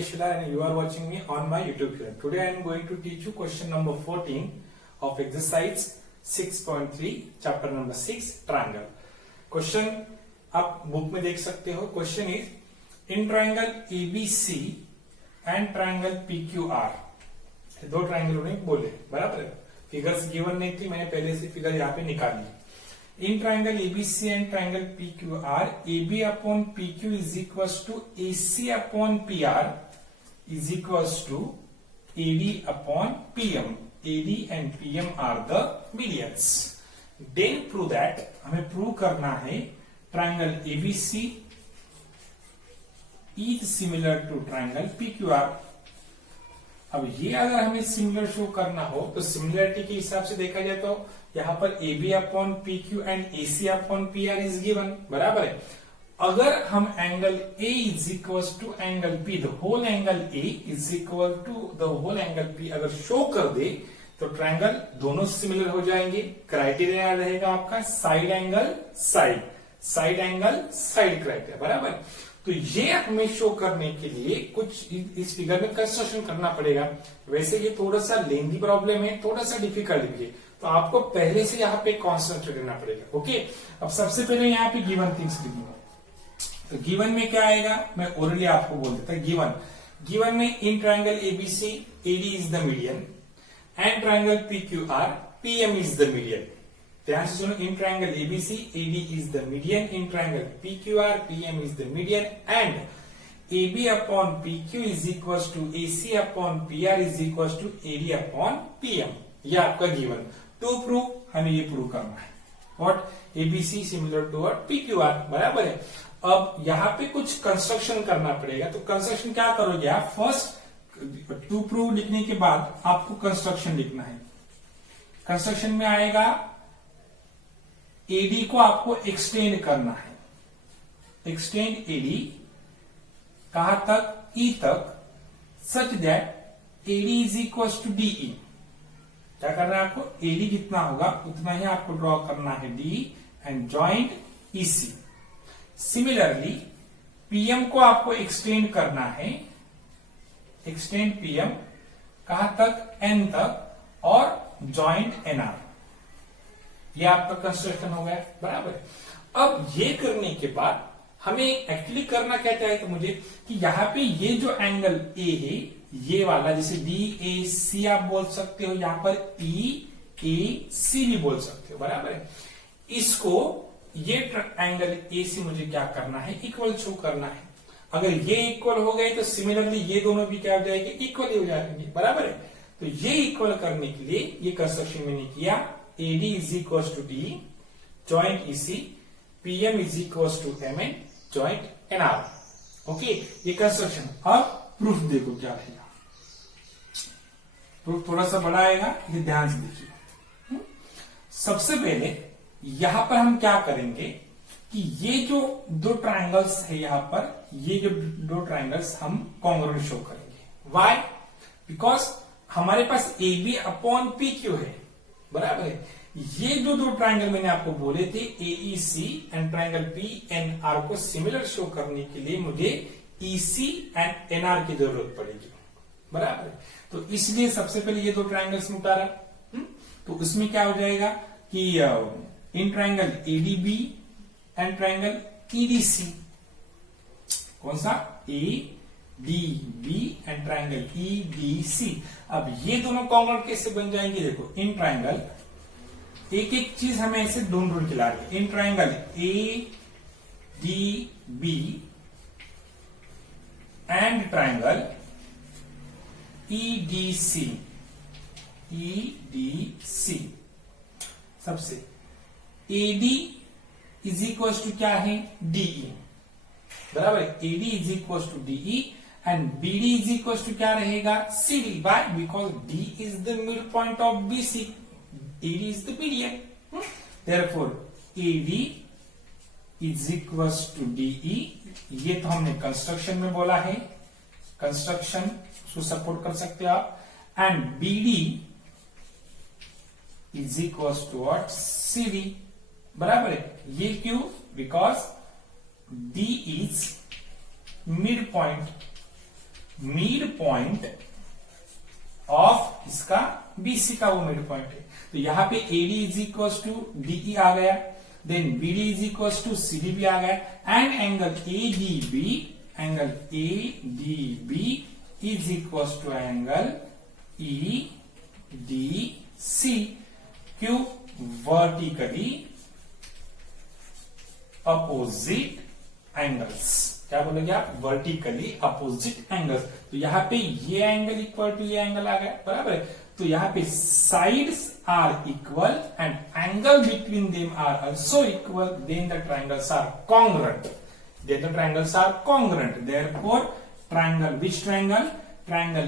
Yogesh Vilar and you are watching me on my YouTube channel. Today I am going to teach you question number 14 of exercise 6.3 chapter number 6 triangle. Question आप book में देख सकते हो. Question is in triangle ABC and triangle PQR. दो triangle उन्हें बोले, बराबर है. फिगर्स गिवन नहीं थी, मैंने पहले से फिगर यहाँ पे निकाल ली. In triangle ABC and triangle PQR, AB upon PQ is equals to AC upon PR is equals to AD upon PM. AD and PM are the medians. Then prove that, हमें prove करना है triangle ABC is similar to triangle PQR. अब ये अगर हमें similar show करना हो तो सिमिलरिटी के हिसाब से देखा जाए तो यहां पर AB upon PQ and AC upon PR is given, बराबर है. अगर हम angle A is equal to angle P, the whole angle A is equal to the whole angle P अगर शो कर दे तो ट्रायंगल दोनों सिमिलर हो जाएंगे. क्राइटेरिया रहेगा आपका side angle side, side angle side criteria, बराबर. तो ये हमें शो करने के लिए कुछ इस फिगर में कंस्ट्रक्शन करना पड़ेगा. वैसे ये थोड़ा सा लेंथी प्रॉब्लम है, थोड़ा सा डिफिकल्ट भी है, तो आपको पहले से यहाँ पे कॉन्सेंट्रेट करना पड़ेगा. ओके, अब सबसे पहले यहाँ पे गिवन थिंग्स लिखूंगा. तो गिवन में क्या आएगा मैं ओरली आपको बोल देता. गिवन में in triangle ABC AD is the median and triangle PQR PM is the median. ध्यान से सुनो, in triangle ABC AD is the median, in triangle PQR PM is the median and AB upon PQ is equal to AC upon PR is equal to AD upon PM. ये आपका given. To prove हमें ये prove करना है what ABC similar to what PQR, बराबर है. अब यहाँ पे कुछ कंस्ट्रक्शन करना पड़ेगा. तो कंस्ट्रक्शन क्या करोगे आप, फर्स्ट टू प्रूव लिखने के बाद आपको कंस्ट्रक्शन लिखना है. कंस्ट्रक्शन में आएगा AD को आपको एक्सटेंड करना है. एक्सटेंड AD कहां तक, E तक, such that AD is equal to DE. क्या करना है आपको, AD जितना होगा उतना ही आपको ड्रॉ करना है DE and joint EC. Similarly PM को आपको एक्सटेंड करना है. एक्सटेंड PM कहां तक, N तक और जॉइंट NR. ये आपका कंस्ट्रक्शन हो गया, बराबर है. अब ये करने के बाद हमें एक्चुअली करना क्या चाहिए तो मुझे कि यहाँ पे ये जो एंगल A है ये वाला, जैसे DAC आप बोल सकते हो, यहाँ पर EAC भी बोल सकते हो, बराबर है. इसको ये एंगल AC मुझे क्या करना है, इक्वल शो करना है. अगर ये इक्वल हो गए तो सिमिलरली ये दोनों भी क्या हो जाएंगे, इक्वल ही हो जाएंगे, बराबर है. तो ये इक्वल करने के लिए ये कंस्ट्रक्शन मैंने किया. AD is equal to DE joint EC, PM is equal to MN joint NR. Okay, ये कंस्ट्रक्शन. अब प्रूफ देखो क्या रहेगा. प्रूफ थोड़ा सा बड़ा आएगा, ये ध्यान से देखिए. सबसे पहले यहां पर हम क्या करेंगे कि ये जो दो ट्रायंगल्स है यहां पर, ये जो दो ट्रायंगल्स हम कॉन्ग्रुएंट शो करेंगे. व्हाई, बिकॉज हमारे पास AB अपॉन PQ है, बराबर है. ये जो दो ट्रायंगल मैंने आपको बोले थे AEC एंड ट्रायंगल PNR को सिमिलर शो करने के लिए मुझे EC एंड NR की जरूरत पड़ेगी, बराबर है. तो इसलिए सबसे पहले ये दो ट्रायंगल्स में उतारा. तो उसमें क्या हो जाएगा कि इन triangle ADB and triangle EDC, कौन सा, ADB एंड ट्रायंगल EDC. अब ये दोनों कॉन्ग्रुएंट कैसे बन जाएंगे, देखो. इन ट्रायंगल एक एक चीज हमें ऐसे ढूंढ के ला रही है. In triangle ADB and triangle EDC. सबसे AD इज इक्वल टू क्या है, DE, बराबर है. AD is equal to DE and BD is equal to क्या रहेगा, CD. Why, because D is the mid point of BC. AD is the median. Therefore, AD is equals to DE. ये तो हमने construction में बोला है, construction को support कर सकते हो आप. And BD is equals to what, CD, बराबर है. ये क्यों, because D is mid point mid point of इसका बीसी का वो मिड पॉइंट है। तो यहां पे AD is equal to DE आ गया, then BD is equal to CD भी आ गया and angle ADB is equal to angle EDC. क्यों? Vertically opposite angles. क्या बोलोगे आप? Vertically opposite angles. तो यहाँ पे ये एंगल इक्वल टू ये एंगल आ गया, बराबर है। तो यहाँ पे sides are equal and angle between them are also equal, then the triangles are congruent. Then the triangles are congruent, therefore triangle, which triangle? Triangle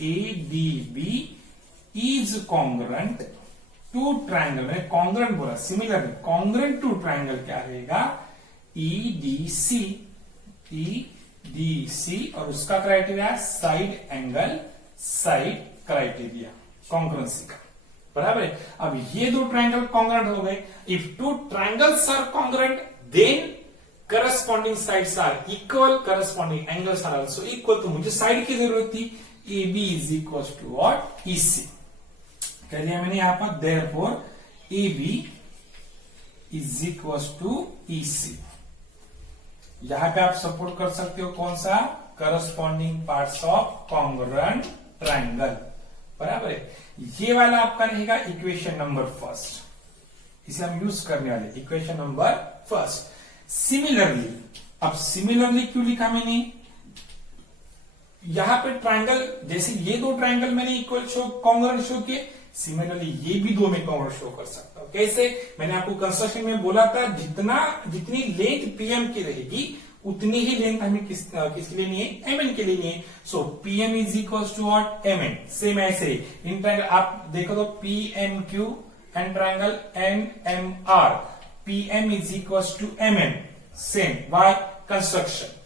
ADB is congruent to triangle, मैंने congruent बोला, similarly congruent to triangle क्या रहेगा? EDC और उसका criteria side angle side criteria congruency का, बराबर है। अब ये दो ट्रायंगल कॉन्ग्रुएंट हो गए। If two triangles are congruent then corresponding sides are equal, corresponding angles are also equal. तो मुझे साइड की जरूरत थी, AB is equal to what? EC। कह दिया मैंने यहां पर, therefore AB is equal to EC। यहां पे आप सपोर्ट कर सकते हो कौन सा? Corresponding parts of congruent triangle, बराबर है। ये वाला आपका रहेगा इक्वेशन नंबर फर्स्ट, इसे हम यूज करने वाले, इक्वेशन नंबर फर्स्ट। सिमिलरली, अब सिमिलरली क्यों लिखा मैंने? यहां पे ट्रायंगल, जैसे ये दो ट्रायंगल मैंने इक्वल शो कॉन्ग्रुएंट शो किए, सिमिलरली ये भी दो में कॉन्ग्रुएंट शो कर सकता हूं। कैसे? मैंने आपको कंस्ट्रक्शन में बोला था, जितनी लेंथ पीएम की रहेगी उतनी ही लेंथ हमें किसके लेनी है? एमएन के लेनी है। So PM is equal to what? MN. Same ऐसे इन ट्रायंगल आप देखो तो PMQ and triangle NMR, PM is equal to MN, same by construction.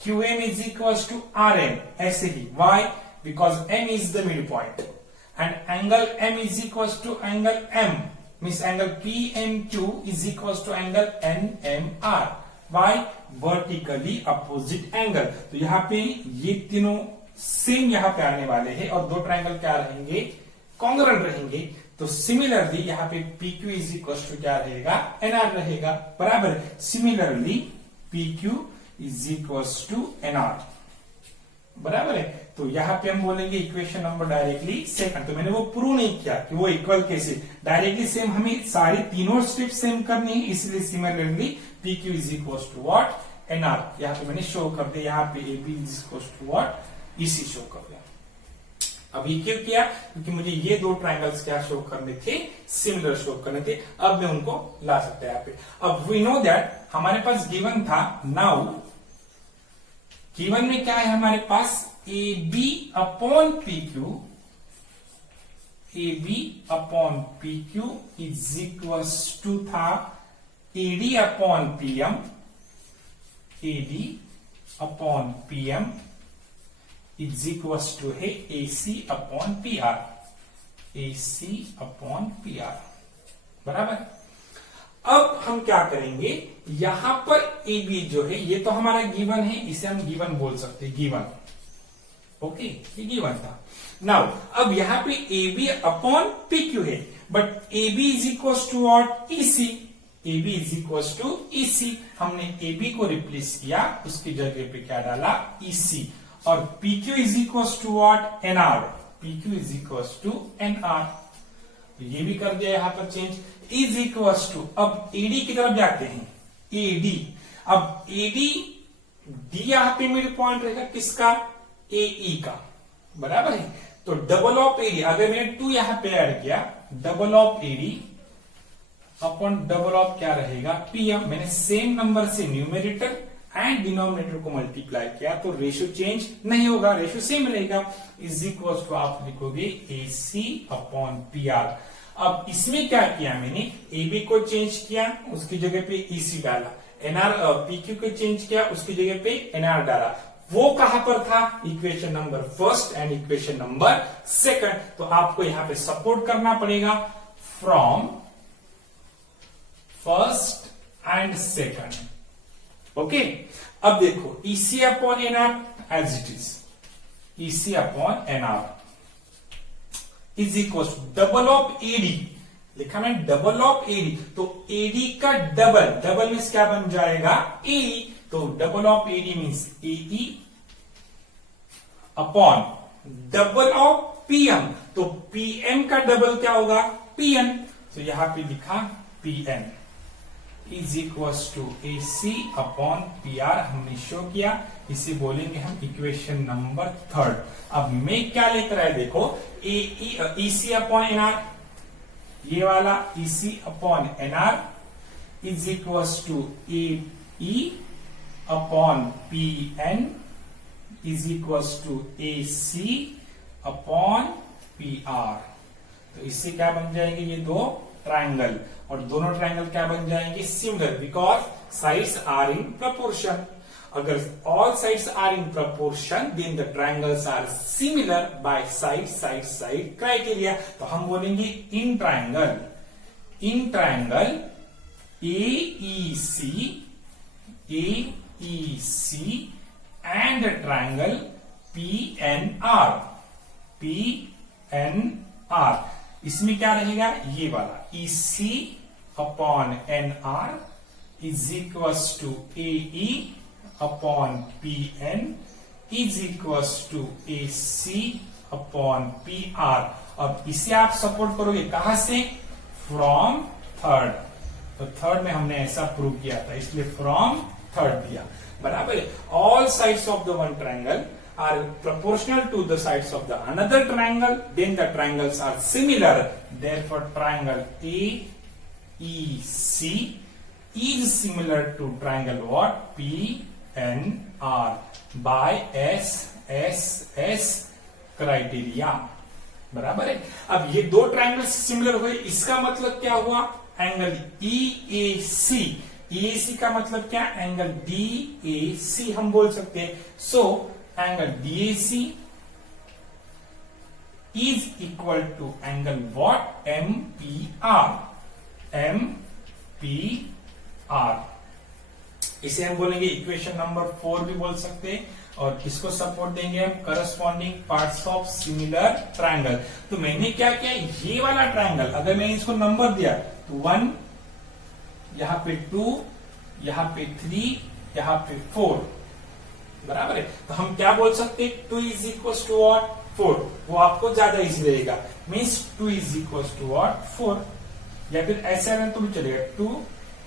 QM is equals to RM, ऐसे ही why? Because M is the midpoint and angle M is equals to angle M, means angle PMQ is equals to angle NMR. Why? Vertically opposite angle। तो यहाँ पे ये तीनों same यहाँ पे आने वाले हैं और दो ट्रायंगल क्या रहेंगे? कॉन्ग्रुएंट रहेंगे। तो सिमिलरली यहाँ पे PQ is equals to क्या रहेगा? NR रहेगा, बराबर। Similarly PQ is equals to NR, बराबर है। तो यहां पे हम बोलेंगे इक्वेशन नंबर डायरेक्टली सेकंड। तो मैंने वो प्रूव नहीं किया कि वो इक्वल कैसे, डायरेक्टली सेम हमें सारी तीनों स्टेप सेम करनी है, इसलिए similarly PQ is equals to what? NR। यहां पे मैंने शो कर दिया, यहाँ पे AB is equals to what? EC show कर दिया। अब ये क्यों किया? क्योंकि मुझे ये दो ट्रायंगल्स क्या शो करने थे? सिमिलर शो करने थे। अब मैं उनको ला सकता है यहाँ पे। अब वी नो दैट हमारे पास गिवन था, नाउ गिवन में क्या है हमारे पास? AB upon PQ is equals to था AD upon PM is equals to है AC अपॉन PR, बराबर। अब हम क्या करेंगे? यहां पर AB जो है, ये तो हमारा गिवन है, इसे हम गिवन बोल सकते हैं, गिवन। ओके, ये गिवन था। नाउ अब यहां पे AB अपॉन PQ है, but AB is equal to what? EC। AB is equal to EC। हमने AB को रिप्लेस किया, उसकी जगह पे क्या डाला? EC। और PQ is equal to what? NR। PQ is equal to NR। ये भी कर दिया यहां पर चेंज, इज इक्वल टू। अब AD की तरफ जाते हैं, AD। अब AD D यहां पे मिड पॉइंट रहेगा किसका? AE का, बराबर है। तो डबल ऑफ AD, अगर मैंने 2 यहां पे ऐड किया, double of AD upon double of क्या रहेगा? PM। मैंने सेम नंबर से न्यूमेरेटर एंड डिनोमिनेटर को मल्टीप्लाई किया, तो रेशियो चेंज नहीं होगा, रेशियो सेम रहेगा। इज इक्वल टू आप लिखोगे AC अपॉन PR। अब इसमें क्या किया मैंने? AB को चेंज किया, उसकी जगह पे EC डाला। PQ को चेंज किया, उसकी जगह पे NR डाला। वो कहां पर था? Equation number first and equation number second. तो आपको यहां पे सपोर्ट करना पड़ेगा from first and second. Okay, अब देखो EC upon NR as it is, EC upon NR is equal double of AD, लिखा मैंने डबल ऑफ AD, तो AD का डबल, डबल मीन्स क्या बन जाएगा AE, तो double of AD means AE upon double of PM, तो PM का डबल क्या होगा PN, तो यहां पे लिखा PN is equal to AC upon PR, हमने शो किया, इसे बोलेंगे हम इक्वेशन नंबर थर्ड। अब मैं क्या लेकर आया देखो, EC अपॉन NR, ये वाला EC upon NR is equal to AE upon PN is equal to AC upon PR, तो इससे क्या बन जाएंगे ये दो ट्राइंगल, और दोनों ट्राइंगल क्या बन जाएंगे similar, because sides are in proportion. अगर all sides are in proportion then the triangles are similar by side side side criteria, तो हम बोलेंगे in triangle AEC and triangle PNR, इसमें क्या रहेगा ये वाला EC upon NR is equal to AE upon PN is equal to AC upon PR। अब इसे आप सपोर्ट करोगे कहां से, फ्रॉम थर्ड, तो थर्ड में हमने ऐसा प्रूव किया था, इसलिए फ्रॉम थर्ड दिया, बराबर। All sides of the one triangle are proportional to the sides of the another triangle, then the triangles are similar, therefore triangle AEC is similar to triangle what, PNR by SSS criteria, बराबर है। अब ये दो triangle similar हुए, इसका मतलब क्या हुआ, एंगल EAC का मतलब क्या, एंगल DAC हम बोल सकते हैं। So angle DAC is equal to angle what, MPR, इसे हम बोलेंगे इक्वेशन नंबर 4 भी बोल सकते हैं, और किसको सपोर्ट देंगे हम, corresponding parts of similar triangle. तो मैंने क्या किया, ये वाला ट्राइंगल अगर मैंने इसको नंबर दिया तो 1, यहां पे 2, यहां पे 3, यहां पे 4, बराबर है। तो हम क्या बोल सकते हैं, 2 इज इक्वल टू व्हाट, 4, वो आपको ज्यादा इजी रहेगा, means 2 is equal to what, 4, या फिर ऐसा रहे तो भी चलेगा, 2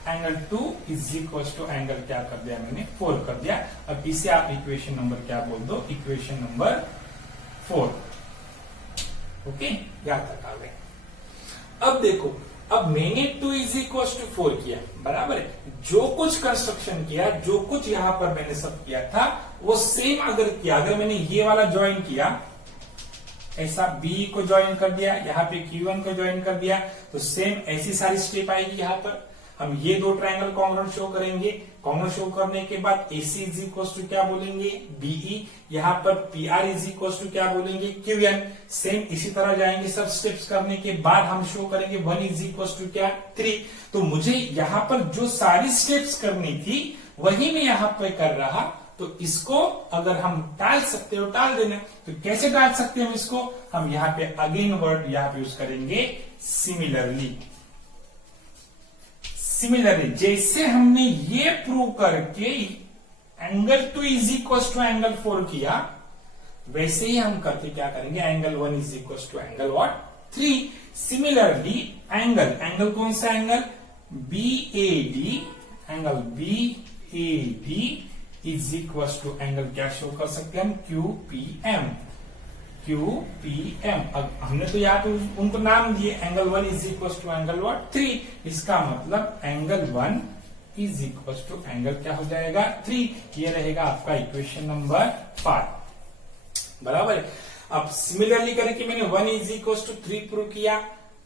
angle 2 is equal to angle क्या कर दिया मैंने, 4 कर दिया। अब इसे आप इक्वेशन नंबर क्या बोल दो, इक्वेशन नंबर 4, ओके, यहां तक आ गए। अब देखो, अब मैंने 2 इज इक्वल टू 4 किया, बराबर है, जो कुछ कंस्ट्रक्शन किया, जो कुछ यहां पर मैंने सब किया था वो सेम अगर किया, अगर मैंने ये वाला ज्वाइन किया, ऐसा B को ज्वाइन कर दिया, यहाँ पे Q1 को ज्वाइन कर दिया, तो सेम ऐसी सारी स्टेप आएगी। यहाँ पर हम ये दो ट्राइंगल कॉन्ग्रुएंट शो करेंगे, कॉन्ग्रुएंट शो करने के बाद AC इज इक्वल टू क्या बोलेंगे, BE, यहाँ पर PR इज इक्वल टू क्या बोलेंगे, QN। सेम इसी तरह जाएंगे, सब स्टेप्स करने के बाद हम शो करेंगे 1 इज इक्वल टू क्या, 3। तो मुझे यहाँ पर जो सारी स्टेप्स करनी थी वही मैं यहाँ पर कर रहा, तो इसको अगर हम टाल सकते हो टाल देना। तो कैसे टाल सकते हैं हम इसको, हम यहाँ पे अगेन वर्ड यहाँ पे यूज करेंगे सिमिलरली। सिमिलरली जैसे हमने ये प्रूव करके angle 2 is equal to angle 4 किया, वैसे ही हम करके क्या करेंगे, angle 1 is equal to angle what, 3। Similarly angle कौन सा angle, BAD, angle BAD is equal to angle क्या शो कर सकते हैं हम, QPM। अब हमने तो यहाँ पे उनको नाम दिए, angle 1 is equal to angle what, 3। इसका मतलब angle 1 is equal to angle क्या हो जाएगा, 3। ये रहेगा आपका इक्वेशन नंबर 5, बराबर है। अब सिमिलरली करके मैंने 1 इज इक्वल टू 3 प्रूव किया,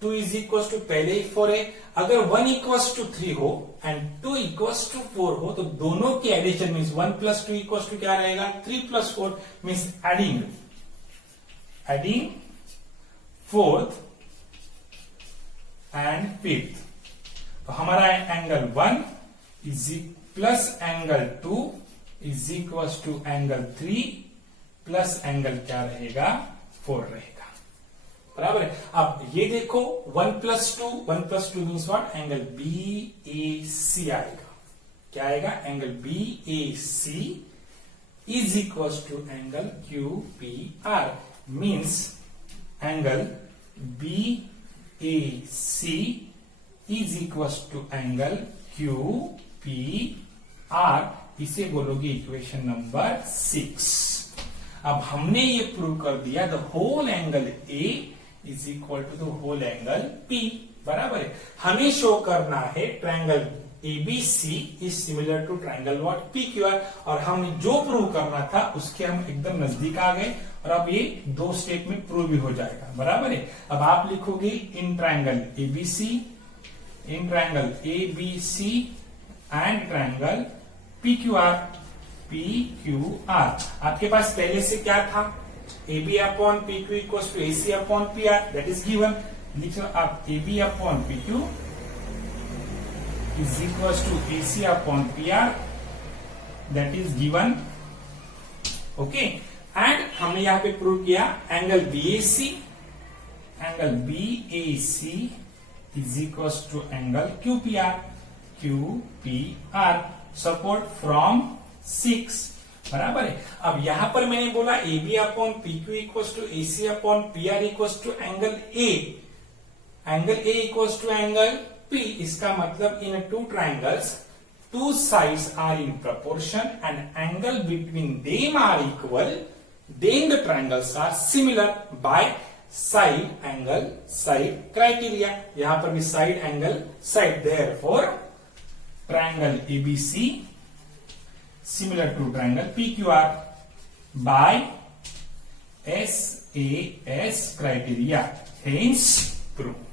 2 इज इक्वल टू पहले ही 4 है। अगर 1 इक्वल टू 3 हो एंड 2 इक्वल टू 4 हो, तो दोनों के addition means 1 plus 2 equal to क्या रहेगा, 3 plus 4 means adding 4th and 5th। तो हमारा angle 1 is plus angle 2 is equal to angle 3 plus angle क्या रहेगा 4 रहेगा। बराबर है। अब ये देखो 1 + 2 मीन्स व्हाट, एंगल BAC आएगा। क्या आएगा, angle BAC is equal to angle QPR, means angle BAC is equal to angle QPR। इसे बोलोगे इक्वेशन नंबर 6। अब हमने ये प्रूव कर दिया the whole angle A is equal to the whole angle P। बराबर है। हमें शो करना है triangle ABC is similar to triangle what, PQR। और हमने जो प्रूव करना था उसके हम एकदम नजदीक आ गए, और अब ये 2 स्टेप में प्रूव भी हो जाएगा। बराबर है। अब आप लिखोगे in triangle ABC and triangle PQR। आपके पास पहले से क्या था, AB/PQ equal to AC/PR, that is given. लिख लो आप AB/PQ is equal to AC/PR, that is given. Okay, and हमने यहां पे प्रूव किया angle BAC is equal to angle QPR, support from 6। बराबर है। अब यहां पर मैंने बोला AB/PQ equal to AC/PR equal to angle A equal to angle P। इसका मतलब इन 2 triangles 2 sides are in proportion and angle between them are equal, then the triangles are similar by side criteria। यहां पर भी side angle side, therefore triangle ABC similar to triangle PQR by SAS criteria, hence proved।